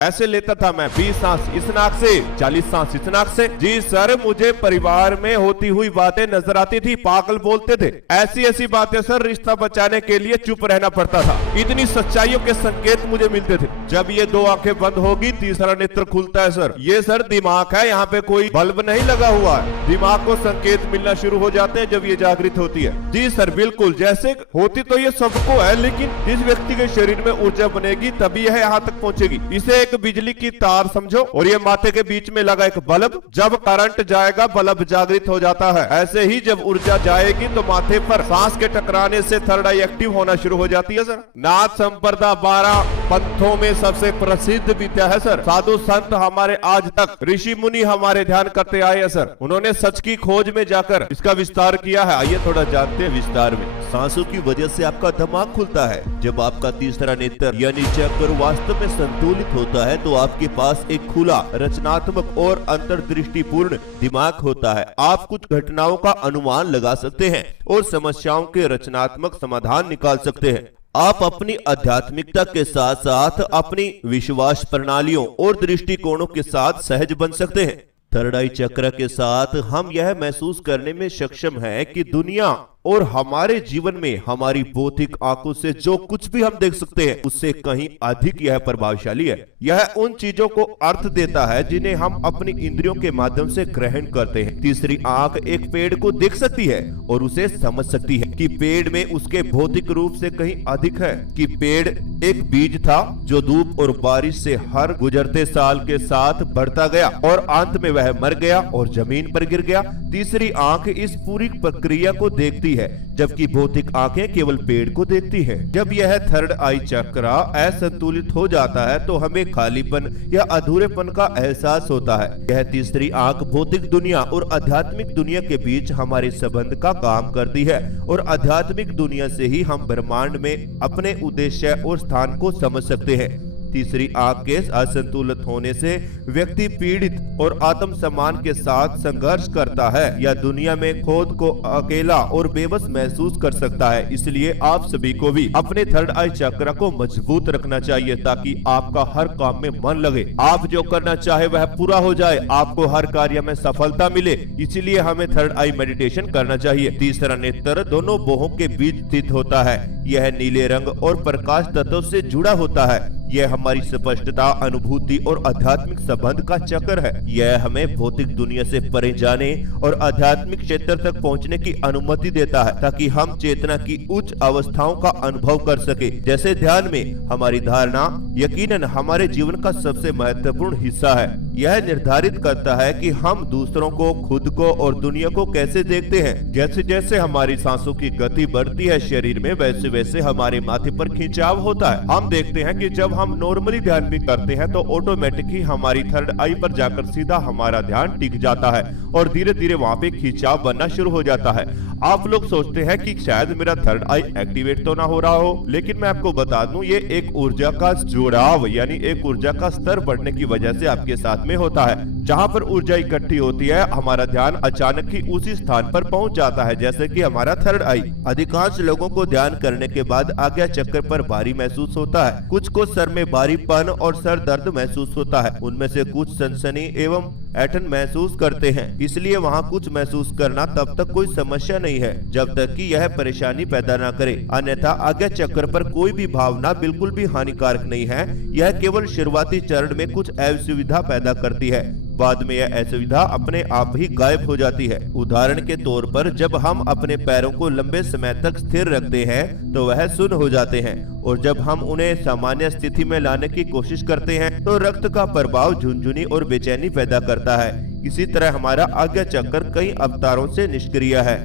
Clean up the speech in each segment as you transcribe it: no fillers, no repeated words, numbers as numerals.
ऐसे लेता था मैं 20 सांस इस नाक से, 40 सांस इस नाक से। जी सर, मुझे परिवार में होती हुई बातें नजर आती थी, पागल बोलते थे। ऐसी ऐसी बातें सर, रिश्ता बचाने के लिए चुप रहना पड़ता था। इतनी सच्चाइयों के संकेत मुझे मिलते थे। जब ये दो आंखें बंद होगी, तीसरा नेत्र खुलता है सर। ये सर दिमाग है, यहाँ पे कोई बल्ब नहीं लगा हुआ है। दिमाग को संकेत मिलना शुरू हो जाते हैं जब ये जागृत होती है। जी सर बिल्कुल, जैसे होती तो ये सबको है, लेकिन जिस व्यक्ति के शरीर में ऊर्जा बनेगी तभी यह यहाँ तक पहुँचेगी। इसे एक बिजली की तार समझो और ये माथे के बीच में लगा एक बल्ब। जब करंट जाएगा बल्ब जागृत हो जाता है। ऐसे ही जब ऊर्जा जाएगी तो माथे पर सांस के टकराने से थर्ड आई एक्टिव होना शुरू हो जाती है सर। नाथ संप्रदा 12 पंथों में सबसे प्रसिद्ध विद्या है सर। साधु संत हमारे आज तक, ऋषि मुनि हमारे ध्यान करते आए हैं सर। उन्होंने सच की खोज में जाकर इसका विस्तार किया है। आइए थोड़ा जानते हैं विस्तार में। सांसों की वजह से आपका दिमाग खुलता है। जब आपका तीसरा नेत्र यानी चक्र वास्तव में संतुलित होता है तो आपके पास एक खुला, रचनात्मक और अंतर्दृष्टिपूर्ण दिमाग होता है। आप कुछ घटनाओं का अनुमान लगा सकते हैं और समस्याओं के रचनात्मक समाधान निकाल सकते हैं। आप अपनी आध्यात्मिकता के साथ साथ अपनी विश्वास प्रणालियों और दृष्टिकोणों के साथ सहज बन सकते हैं। थर्ड आई चक्र के साथ हम यह महसूस करने में सक्षम हैं कि दुनिया और हमारे जीवन में हमारी भौतिक आंखों से जो कुछ भी हम देख सकते हैं उससे कहीं अधिक यह प्रभावशाली है। यह उन चीजों को अर्थ देता है जिन्हें हम अपनी इंद्रियों के माध्यम से ग्रहण करते हैं। तीसरी आंख एक पेड़ को देख सकती है और उसे समझ सकती है कि पेड़ में उसके भौतिक रूप से कहीं अधिक है, कि पेड़ एक बीज था जो धूप और बारिश से हर गुजरते साल के साथ बढ़ता गया और अंत में वह मर गया और जमीन पर गिर गया। तीसरी आंख इस पूरी प्रक्रिया को देखती है, जबकि भौतिक आंखें केवल पेड़ को देखती हैं। जब यह थर्ड आई चक्र असंतुलित हो जाता है तो हमें खालीपन या अधूरेपन का एहसास होता है। यह तीसरी आंख भौतिक दुनिया और आध्यात्मिक दुनिया के बीच हमारे संबंध का काम करती है और आध्यात्मिक दुनिया से ही हम ब्रह्मांड में अपने उद्देश्य और स्थान को समझ सकते हैं। तीसरी आंख के असंतुलित होने से व्यक्ति पीड़ित और आत्मसम्मान के साथ संघर्ष करता है या दुनिया में खुद को अकेला और बेबस महसूस कर सकता है। इसलिए आप सभी को भी अपने थर्ड आई चक्र को मजबूत रखना चाहिए ताकि आपका हर काम में मन लगे, आप जो करना चाहे वह पूरा हो जाए, आपको हर कार्य में सफलता मिले। इसीलिए हमें थर्ड आई मेडिटेशन करना चाहिए। तीसरा नेत्र दोनों भौहों के बीच स्थित होता है। यह नीले रंग और प्रकाश तत्व से जुड़ा होता है। यह हमारी स्पष्टता, अनुभूति और आध्यात्मिक संबंध का चक्र है। यह हमें भौतिक दुनिया से परे जाने और आध्यात्मिक क्षेत्र तक पहुंचने की अनुमति देता है ताकि हम चेतना की उच्च अवस्थाओं का अनुभव कर सके। जैसे ध्यान में हमारी धारणा यकीनन हमारे जीवन का सबसे महत्वपूर्ण हिस्सा है। यह निर्धारित करता है कि हम दूसरों को, खुद को और दुनिया को कैसे देखते हैं। जैसे जैसे हमारी सांसों की गति बढ़ती है शरीर में, वैसे वैसे हमारे माथे पर खिंचाव होता है। हम देखते हैं कि जब हम नॉर्मली ध्यान भी करते हैं तो ऑटोमेटिक ही हमारी थर्ड आई पर जाकर सीधा हमारा ध्यान टिक जाता है और धीरे धीरे वहाँ पे खिंचाव बनना शुरू हो जाता है। आप लोग सोचते हैं कि शायद मेरा थर्ड आई एक्टिवेट तो ना हो रहा हो, लेकिन मैं आपको बता दूं ये एक ऊर्जा का जुड़ाव यानी एक ऊर्जा का स्तर बढ़ने की वजह से आपके साथ में होता है। जहाँ पर ऊर्जा इकट्ठी होती है हमारा ध्यान अचानक ही उसी स्थान पर पहुँच जाता है, जैसे कि हमारा थर्ड आई। अधिकांश लोगों को ध्यान करने के बाद आज्ञा चक्र पर भारी महसूस होता है। कुछ को सर में भारीपन और सर दर्द महसूस होता है। उनमें से कुछ सनसनी एवं ऐंठन महसूस करते हैं। इसलिए वहाँ कुछ महसूस करना तब तक कोई समस्या नहीं है जब तक कि यह परेशानी पैदा न करे। अन्यथा आज्ञा चक्र पर कोई भी भावना बिल्कुल भी हानिकारक नहीं है। यह केवल शुरुआती चरण में कुछ असुविधा पैदा करती है, बाद में यह असुविधा अपने आप ही गायब हो जाती है। उदाहरण के तौर पर जब हम अपने पैरों को लंबे समय तक स्थिर रखते हैं तो वह सुन्न हो जाते हैं और जब हम उन्हें सामान्य स्थिति में लाने की कोशिश करते हैं तो रक्त का प्रभाव झुनझुनी और बेचैनी पैदा करता है। इसी तरह हमारा आज्ञा चक्र कई अवतारों से निष्क्रिय है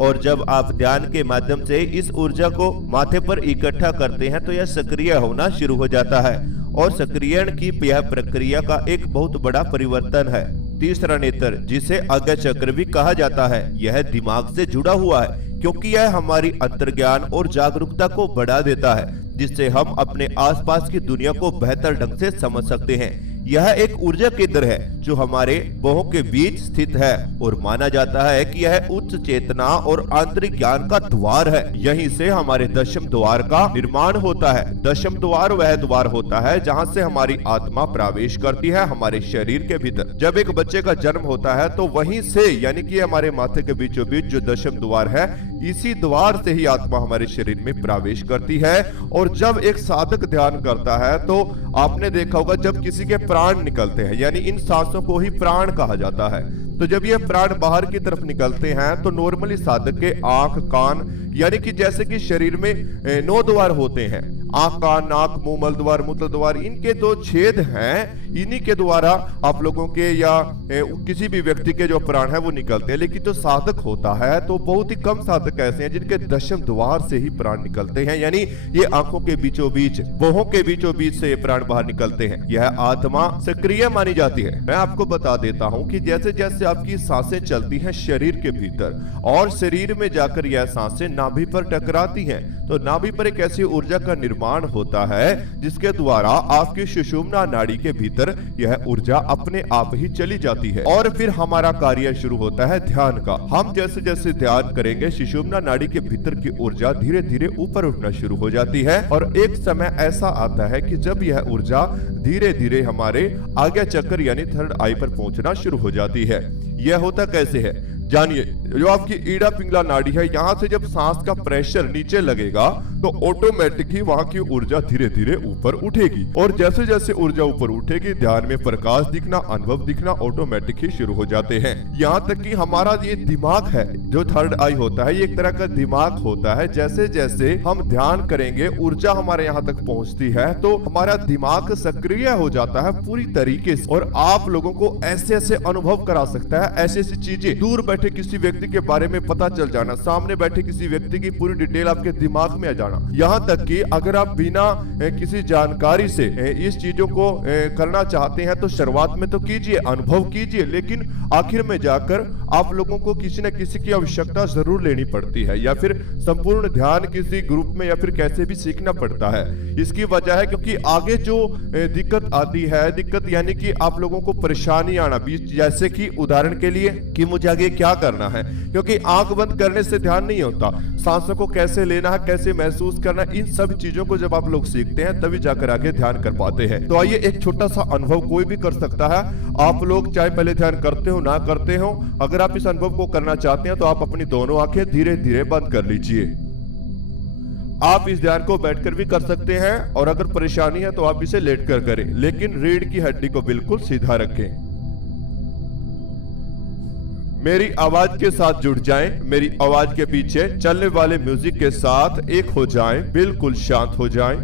और जब आप ध्यान के माध्यम से इस ऊर्जा को माथे पर इकट्ठा करते हैं तो यह सक्रिय होना शुरू हो जाता है और सक्रियण की यह प्रक्रिया का एक बहुत बड़ा परिवर्तन है। तीसरा नेत्र, जिसे आज्ञा चक्र भी कहा जाता है, यह दिमाग से जुड़ा हुआ है क्योंकि यह हमारी अंतर्ज्ञान और जागरूकता को बढ़ा देता है, जिससे हम अपने आसपास की दुनिया को बेहतर ढंग से समझ सकते हैं। यह एक ऊर्जा केंद्र है जो हमारे भौहों के बीच स्थित है और माना जाता है कि यह उच्च उच्च चेतना और आंतरिक ज्ञान का द्वार है। यहीं से हमारे दशम द्वार का निर्माण होता है। दशम द्वार वह द्वार होता है जहाँ से हमारी आत्मा प्रवेश करती है हमारे शरीर के भीतर। जब एक बच्चे का जन्म होता है तो वहीं से, यानी कि हमारे माथे के बीचों बीच जो दशम द्वार है, इसी द्वार से ही आत्मा हमारे शरीर में प्रवेश करती है। और जब एक साधक ध्यान करता है तो आपने देखा होगा जब किसी के प्राण निकलते हैं, यानी इन सांसों को ही प्राण कहा जाता है, तो जब ये प्राण बाहर की तरफ निकलते हैं तो नॉर्मली साधक के आंख, कान, यानी कि जैसे कि शरीर में 9 द्वार होते हैं, आंख, कान, नाक, मुंह, मल द्वार, मूत्र द्वार, इनके 2 छेद हैं। इन्हीं के द्वारा आप लोगों के या किसी भी व्यक्ति के जो प्राण है वो निकलते हैं। लेकिन जो साधक होता है तो बहुत ही कम साधक ऐसे हैं जिनके दशम द्वार से ही प्राण निकलते हैं, यानी ये आंखों के बीचों बीच, भौहों के बीचों बीच से ये प्राण बाहर निकलते हैं। यह आत्मा सक्रिय मानी जाती है। मैं आपको बता देता हूं कि जैसे जैसे आपकी सांसें चलती हैं शरीर के भीतर और शरीर में जाकर यह सांसें नाभि पर टकराती हैं, तो नाभि पर एक ऐसी ऊर्जा का निर्माण होता है जिसके द्वारा आपकी सुषुम्ना नाड़ी के भीतर यह ऊर्जा अपने आप ही चली जाती है। और फिर हमारा कार्य शुरू होता है ध्यान का। हम जैसे जैसे ध्यान करेंगे सुषुम्ना नाड़ी के भीतर की ऊर्जा धीरे धीरे ऊपर उठना शुरू हो जाती है। और एक समय ऐसा आता है कि जब यह ऊर्जा धीरे धीरे हमारे आज्ञा चक्र यानी थर्ड आई पर पहुंचना शुरू हो जाती है। यह होता कैसे है जानिए। जो आपकी ईड़ा पिंगला नाड़ी है, यहाँ से जब सांस का प्रेशर नीचे लगेगा तो ऑटोमेटिक ही वहां की ऊर्जा धीरे धीरे ऊपर उठेगी। और जैसे जैसे ऊर्जा ऊपर उठेगी ध्यान में प्रकाश दिखना, अनुभव दिखना ऑटोमेटिक ही शुरू हो जाते हैं। यहाँ तक कि हमारा ये दिमाग है, जो थर्ड आई होता है, ये एक तरह का दिमाग होता है। जैसे जैसे हम ध्यान करेंगे ऊर्जा हमारे यहाँ तक पहुँचती है तो हमारा दिमाग सक्रिय हो जाता है पूरी तरीके से। और आप लोगों को ऐसे ऐसे अनुभव करा सकता है, ऐसी ऐसी चीजें, दूर बैठे किसी व्यक्ति के बारे में पता चल जाना, सामने बैठे किसी व्यक्ति की पूरी डिटेल आपके दिमाग में आ जाना। यहाँ तक कि अगर आप बिना किसी जानकारी से इस चीजों को करना चाहते हैं तो शुरुआत में तो कीजिए, अनुभव कीजिए, लेकिन आखिर में जाकर आप लोगों को किसी न किसी की आवश्यकता जरूर लेनी पड़ती है, या फिर संपूर्ण ध्यान किसी ग्रुप में या फिर कैसे भी सीखना पड़ता है। इसकी वजह है क्योंकि आगे जो दिक्कत आती है, दिक्कत यानी कि आप लोगों को परेशानी आना, जैसे कि उदाहरण के लिए कि मुझे आगे क्या करना है, क्योंकि आंख बंद करने से ध्यान नहीं होता। सांसों को कैसे लेना है, कैसे महसूस करना, इन सब चीजों को जब आप लोग सीखते हैं तभी जाकर आगे ध्यान कर पाते हैं। तो आइए एक छोटा सा अनुभव कोई भी कर सकता है। आप लोग चाहे पहले ध्यान करते हो ना करते हो, अगर आप इस अनुभव को करना चाहते हैं तो आप अपनी दोनों आंखें धीरे धीरे बंद कर लीजिए। आप इस ध्यान को बैठकर भी कर सकते हैं और अगर परेशानी है तो आप इसे लेटकर करें, लेकिन रीढ़ की हड्डी को बिल्कुल सीधा रखें। मेरी आवाज के साथ जुड़ जाएं, मेरी आवाज के पीछे चलने वाले म्यूजिक के साथ एक हो जाएं, बिल्कुल शांत हो जाएं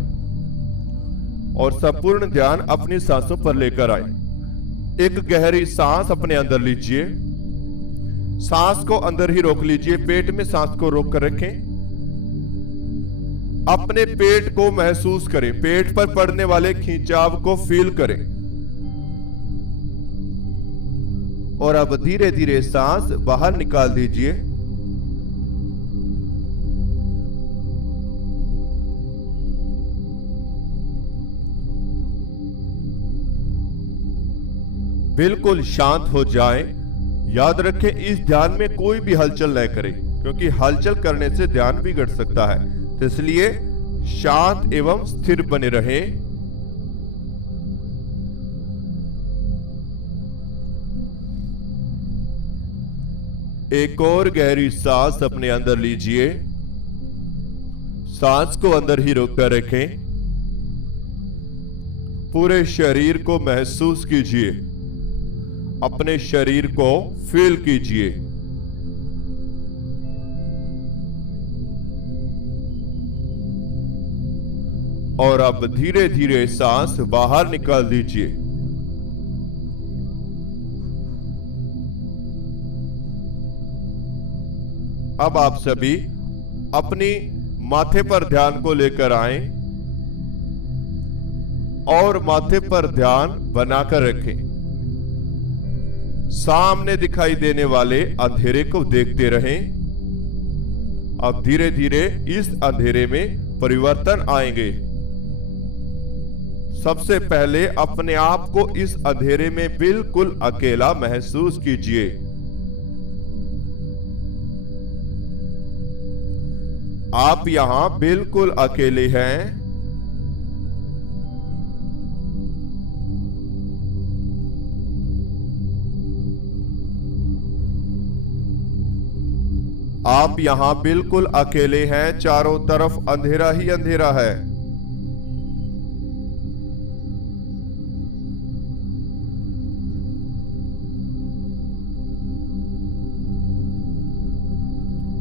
और संपूर्ण ध्यान अपनी सांसों पर लेकर आए। एक गहरी सांस अपने अंदर लीजिए, सांस को अंदर ही रोक लीजिए, पेट में सांस को रोक कर रखें। अपने पेट को महसूस करें, पेट पर पड़ने वाले खिंचाव को फील करें और अब धीरे धीरे सांस बाहर निकाल दीजिए। बिल्कुल शांत हो जाएं। याद रखें इस ध्यान में कोई भी हलचल न करें, क्योंकि हलचल करने से ध्यान बिगड़ सकता है। तो इसलिए शांत एवं स्थिर बने रहें। एक और गहरी सांस अपने अंदर लीजिए, सांस को अंदर ही रोककर रखें। पूरे शरीर को महसूस कीजिए, अपने शरीर को फील कीजिए। और अब धीरे धीरे सांस बाहर निकाल दीजिए। अब आप सभी अपनी माथे पर ध्यान को लेकर आएं और माथे पर ध्यान बनाकर रखें। सामने दिखाई देने वाले अंधेरे को देखते रहें। अब धीरे धीरे इस अंधेरे में परिवर्तन आएंगे। सबसे पहले अपने आप को इस अंधेरे में बिल्कुल अकेला महसूस कीजिए। आप यहां बिल्कुल अकेले हैं। आप यहां बिल्कुल अकेले हैं, चारों तरफ अंधेरा ही अंधेरा है।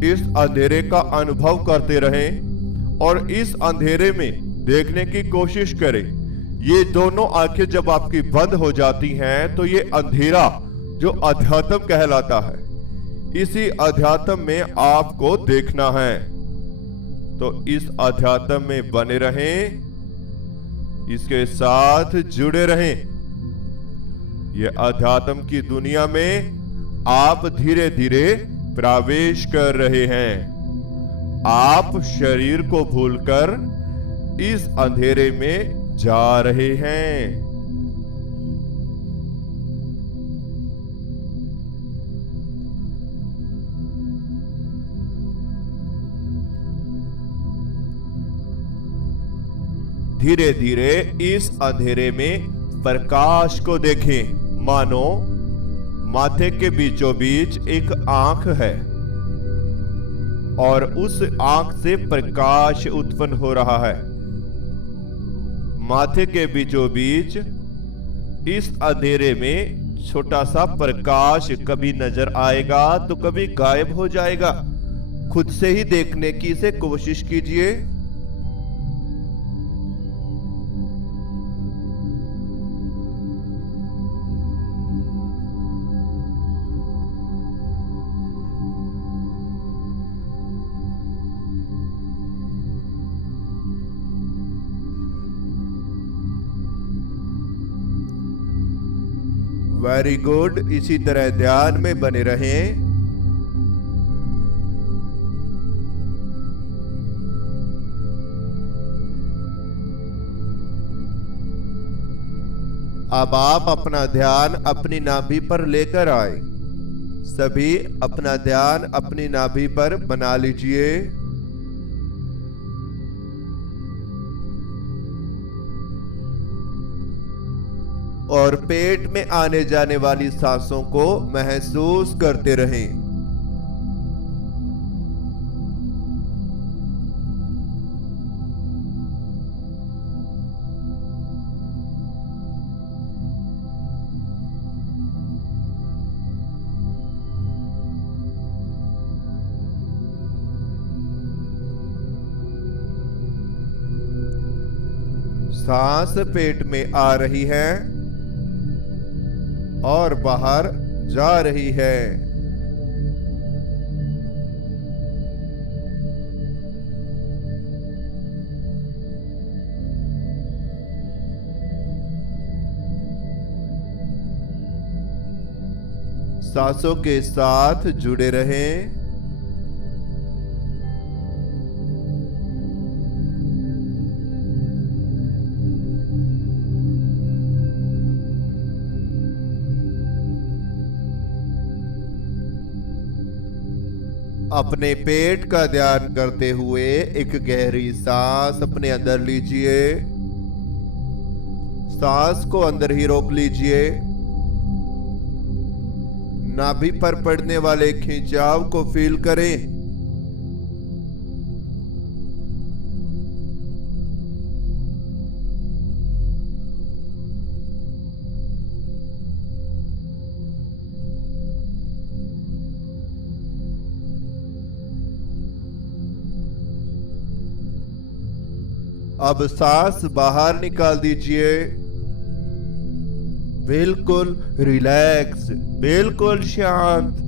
इस अंधेरे का अनुभव करते रहें और इस अंधेरे में देखने की कोशिश करें। ये दोनों आंखें जब आपकी बंद हो जाती हैं तो ये अंधेरा जो अध्यात्म कहलाता है, इसी अध्यात्म में आपको देखना है। तो इस अध्यात्म में बने रहें, इसके साथ जुड़े रहें। यह अध्यात्म की दुनिया में आप धीरे धीरे प्रवेश कर रहे हैं। आप शरीर को भूलकर इस अंधेरे में जा रहे हैं। धीरे धीरे इस अंधेरे में प्रकाश को देखें, मानो माथे के बीचों बीच एक आंख है और उस आंख से प्रकाश उत्पन्न हो रहा है। माथे के बीचों बीच इस अंधेरे में छोटा सा प्रकाश कभी नजर आएगा तो कभी गायब हो जाएगा। खुद से ही देखने की इसे कोशिश कीजिए। वेरी गुड, इसी तरह ध्यान में बने रहें। अब आप अपना ध्यान अपनी नाभि पर लेकर आए। सभी अपना ध्यान अपनी नाभि पर बना लीजिए। और पेट में आने जाने वाली सांसों को महसूस करते रहें। सांस पेट में आ रही है और बाहर जा रही है। सांसों के साथ जुड़े रहें। अपने पेट का ध्यान करते हुए एक गहरी सांस अपने अंदर लीजिए। सांस को अंदर ही रोक लीजिए। नाभि पर पड़ने वाले खिंचाव को फील करें। अब सांस बाहर निकाल दीजिए। बिल्कुल रिलैक्स, बिल्कुल शांत।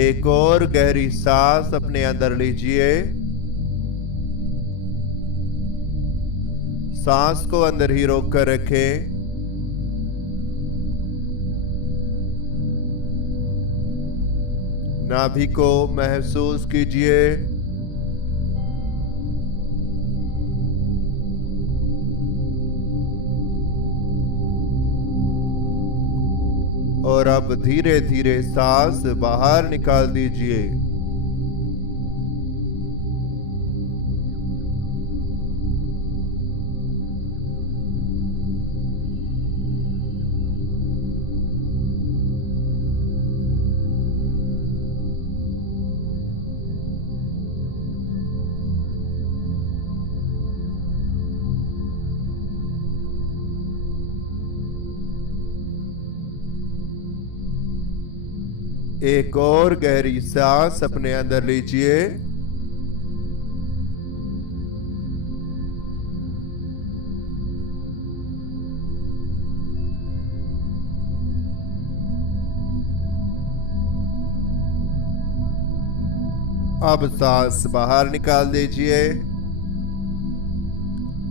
एक और गहरी सांस अपने अंदर लीजिए। सांस को अंदर ही रोक कर रखें। नाभि को महसूस कीजिए। और अब धीरे धीरे सांस बाहर निकाल दीजिए। एक और गहरी सांस अपने अंदर लीजिए। अब सांस बाहर निकाल दीजिए।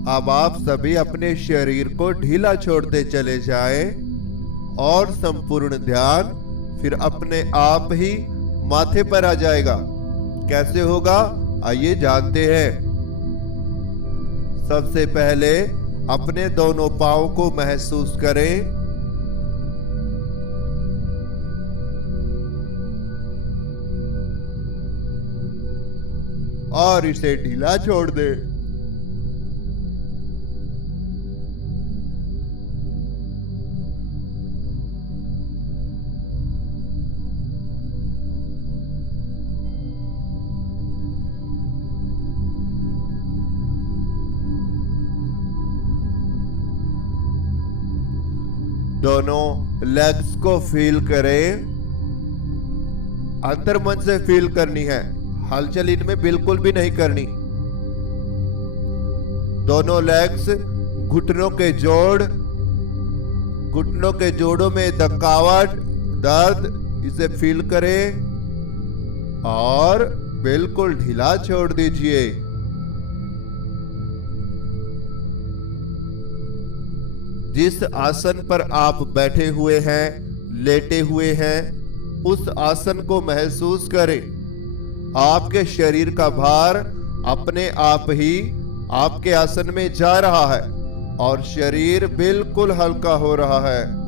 अब आप सभी अपने शरीर को ढीला छोड़ते चले जाएं और संपूर्ण ध्यान फिर अपने आप ही माथे पर आ जाएगा। कैसे होगा आइए जानते हैं। सबसे पहले अपने दोनों पांव को महसूस करें। और इसे ढीला छोड़ दें। दोनों लेग्स को फील करें। अंतर मन से फील करनी है, हलचल इनमें बिल्कुल भी नहीं करनी। दोनों लेग्स, घुटनों के जोड़, घुटनों के जोड़ों में थकावट, दर्द, इसे फील करें और बिल्कुल ढीला छोड़ दीजिए। जिस आसन पर आप बैठे हुए हैं, लेटे हुए हैं, उस आसन को महसूस करें। आपके शरीर का भार अपने आप ही आपके आसन में जा रहा है और शरीर बिल्कुल हल्का हो रहा है।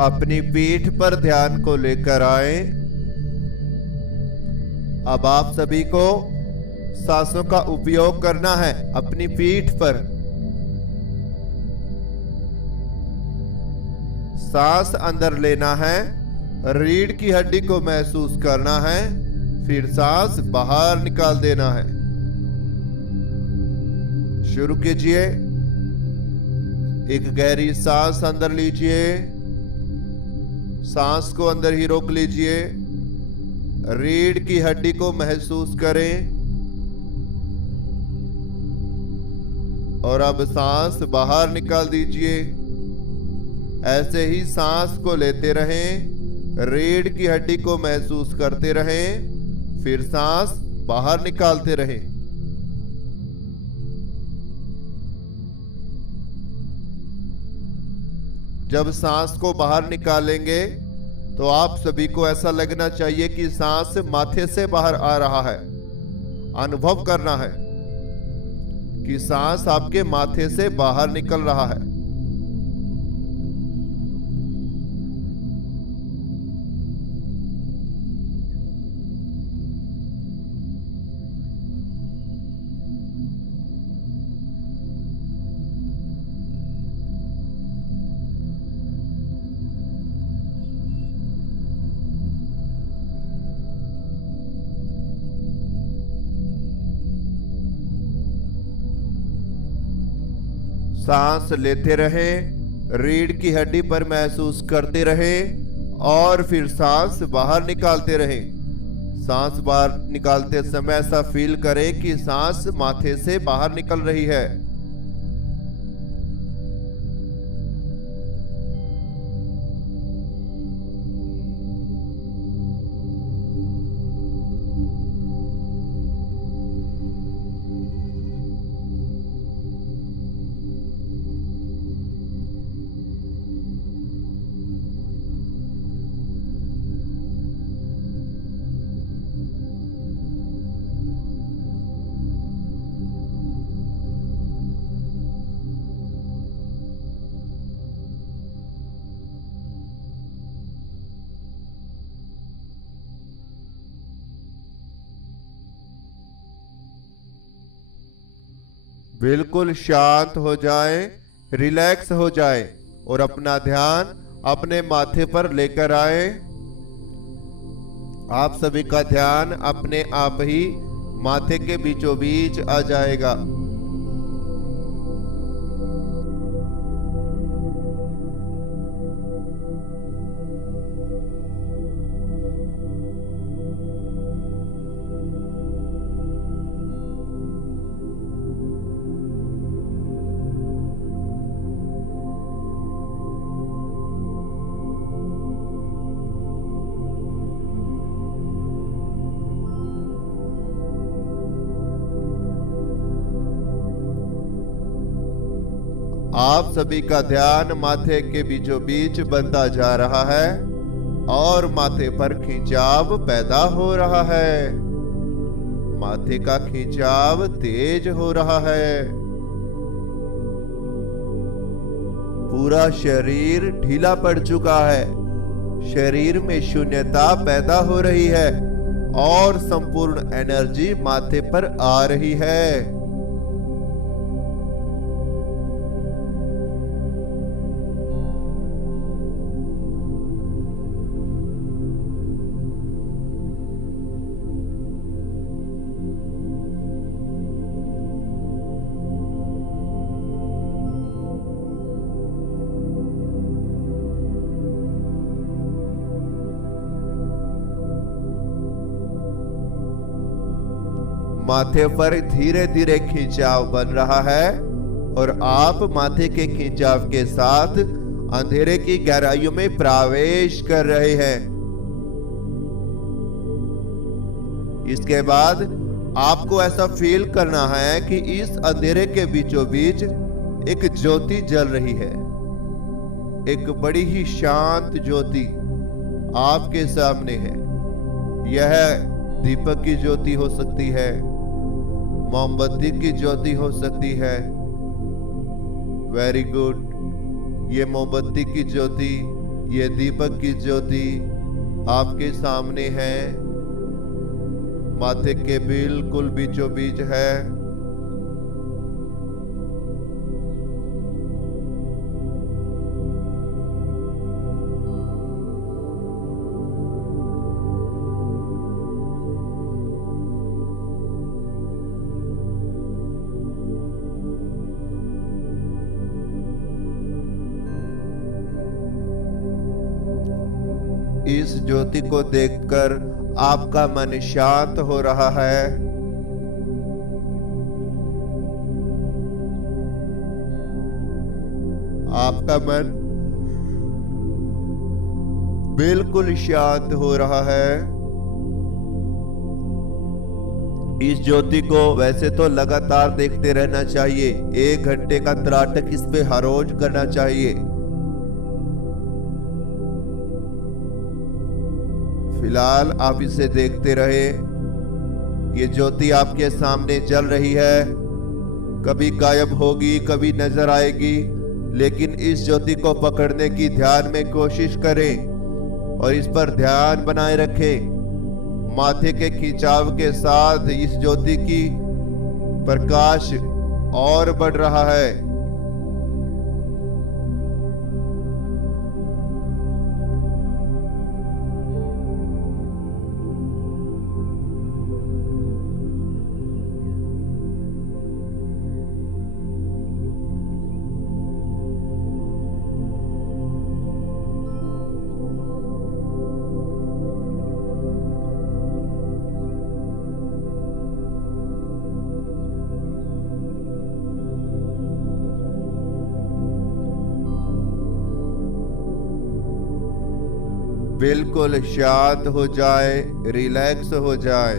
अपनी पीठ पर ध्यान को लेकर आए। अब आप सभी को सांसों का उपयोग करना है अपनी पीठ पर। सांस अंदर लेना है, रीढ़ की हड्डी को महसूस करना है, फिर सांस बाहर निकाल देना है। शुरू कीजिए। एक गहरी सांस अंदर लीजिए। सांस को अंदर ही रोक लीजिए। रीढ़ की हड्डी को महसूस करें और अब सांस बाहर निकाल दीजिए। ऐसे ही सांस को लेते रहें, रीढ़ की हड्डी को महसूस करते रहें, फिर सांस बाहर निकालते रहें। जब सांस को बाहर निकालेंगे तो आप सभी को ऐसा लगना चाहिए कि सांस माथे से बाहर आ रहा है। अनुभव करना है कि सांस आपके माथे से बाहर निकल रहा है। सांस लेते रहें, रीढ़ की हड्डी पर महसूस करते रहें और फिर सांस बाहर निकालते रहें। सांस बाहर निकालते समय ऐसा फील करें कि सांस माथे से बाहर निकल रही है। बिल्कुल शांत हो जाएं, रिलैक्स हो जाएं और अपना ध्यान अपने माथे पर लेकर आए। आप सभी का ध्यान अपने आप ही माथे के बीचों बीच आ जाएगा। आप सभी का ध्यान माथे के बीचों बीच बनता जा रहा है और माथे पर खिंचाव पैदा हो रहा है। माथे का खिंचाव तेज हो रहा है। पूरा शरीर ढीला पड़ चुका है। शरीर में शून्यता पैदा हो रही है और संपूर्ण एनर्जी माथे पर आ रही है। माथे पर धीरे धीरे खिंचाव बन रहा है और आप माथे के खिंचाव के साथ अंधेरे की गहराइयों में प्रवेश कर रहे हैं। इसके बाद आपको ऐसा फील करना है कि इस अंधेरे के बीचों बीच एक ज्योति जल रही है। एक बड़ी ही शांत ज्योति आपके सामने है। यह दीपक की ज्योति हो सकती है, मोमबत्ती की ज्योति हो सकती है। Very good. ये मोमबत्ती की ज्योति, ये दीपक की ज्योति आपके सामने है, माथे के बिल्कुल बीचों बीच है। इस ज्योति को देखकर आपका मन शांत हो रहा है। आपका मन बिल्कुल शांत हो रहा है। इस ज्योति को वैसे तो लगातार देखते रहना चाहिए। 1 घंटे का त्राटक इस पे हर रोज करना चाहिए। फिलहाल आप इसे देखते रहे। ये ज्योति आपके सामने जल रही है, कभी गायब होगी, कभी नजर आएगी, लेकिन इस ज्योति को पकड़ने की ध्यान में कोशिश करें और इस पर ध्यान बनाए रखें। माथे के खिंचाव के साथ इस ज्योति की प्रकाश और बढ़ रहा है। बिल्कुल शांत हो जाए, रिलैक्स हो जाए।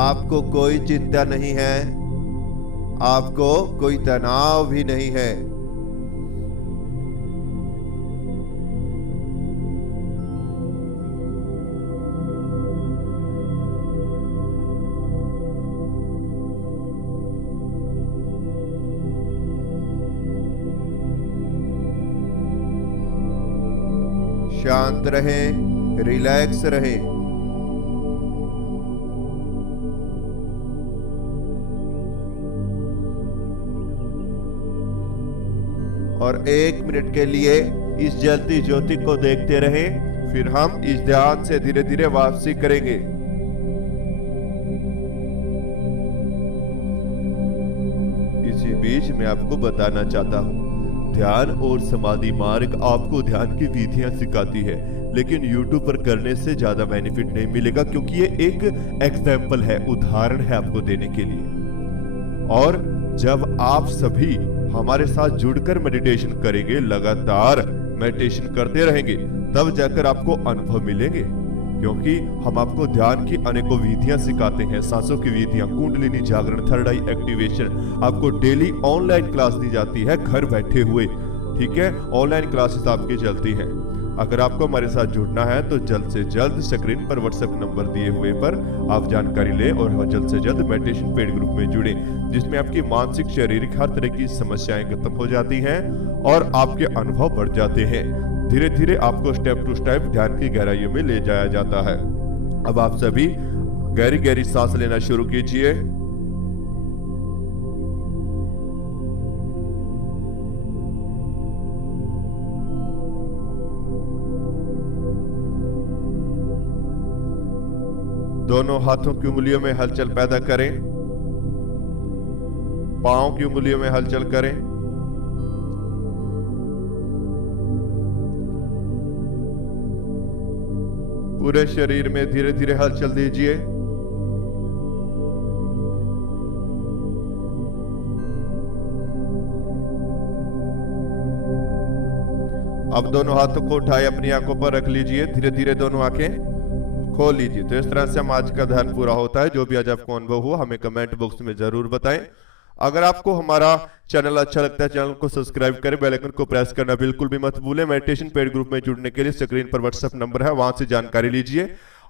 आपको कोई चिंता नहीं है, आपको कोई तनाव भी नहीं है। शांत रहें, रिलैक्स रहें। और 1 मिनट के लिए इस जलती ज्योति को देखते रहें, फिर हम इस ध्यान से धीरे धीरे वापसी करेंगे। इसी बीच मैं आपको बताना चाहता हूँ, ध्यान और समाधि मार्ग आपको ध्यान की विधियां सिखाती है, लेकिन YouTube पर करने से ज्यादा बेनिफिट नहीं मिलेगा, क्योंकि ये एक एग्जाम्पल है, उदाहरण है आपको देने के लिए। और जब आप सभी हमारे साथ जुड़कर मेडिटेशन करेंगे, लगातार मेडिटेशन करते रहेंगे, तब जाकर आपको अनुभव मिलेंगे, क्योंकि हम आपको ध्यान की अनेकों विधियां सिखाते हैं, सांसों की विधियां, कुंडलिनी जागरण, थर्ड आई एक्टिवेशन। आपको डेली ऑनलाइन क्लास दी जाती है घर बैठे हुए, ठीक है, ऑनलाइन क्लासेस आपकी चलती हैं। अगर आपको हमारे साथ जुड़ना है तो जल्द से जल्द स्क्रीन पर व्हाट्सएप नंबर दिए हुए पर आप जानकारी लें और जल्द से जल्द मेडिटेशन पेड ग्रुप में जुड़ें, जिसमें आपकी मानसिक, शारीरिक हर तरह की समस्याएं खत्म हो जाती हैं और आपके अनुभव बढ़ जाते हैं। धीरे धीरे आपको स्टेप टू स्टेप ध्यान की गहराइयों में ले जाया जाता है। अब आप सभी गहरी गहरी सांस लेना शुरू कीजिए। दोनों हाथों की उंगलियों में हलचल पैदा करें, पांव की उंगलियों में हलचल करें, पूरे शरीर में धीरे धीरे हलचल दीजिए। अब दोनों हाथों को उठाए अपनी आंखों पर रख लीजिए, धीरे धीरे दोनों आंखें खोल लीजिए। तो इस तरह से हम आज का ध्यान पूरा होता है। जो भी आज आपको अनुभव हुआ हमें कमेंट बॉक्स में जरूर बताएं। अगर आपको हमारा चैनल अच्छा लगता है, चैनल को सब्सक्राइब करें, बेल आइकन को प्रेस करना बिल्कुल भी मत भूलें। मेडिटेशन पेड ग्रुप में जुड़ने के लिए स्क्रीन पर व्हाट्सएप नंबर है, वहां से जानकारी लीजिए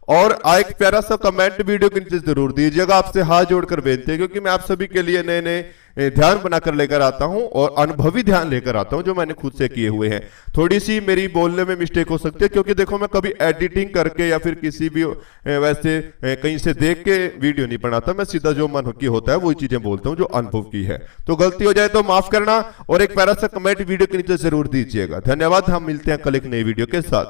और एक प्यारा सा कमेंट वीडियो के नीचे जरूर दीजिएगा। आपसे हाथ जोड़कर बेनती है, क्योंकि मैं आप सभी के लिए नए नए ध्यान बनाकर लेकर आता हूं और अनुभवी ध्यान लेकर आता हूं, जो मैंने खुद से किए हुए हैं। थोड़ी सी मेरी बोलने में मिस्टेक हो सकती है, क्योंकि देखो मैं कभी एडिटिंग करके या फिर किसी भी वैसे कहीं से देख के वीडियो नहीं बनाता, मैं सीधा जो मन की होता है वही चीजें बोलता हूं जो अनुभव की है। तो गलती हो जाए तो माफ करना और एक प्यारा सा कमेंट वीडियो के नीचे जरूर दीजिएगा। धन्यवाद। हम मिलते हैं कल एक नई वीडियो के साथ।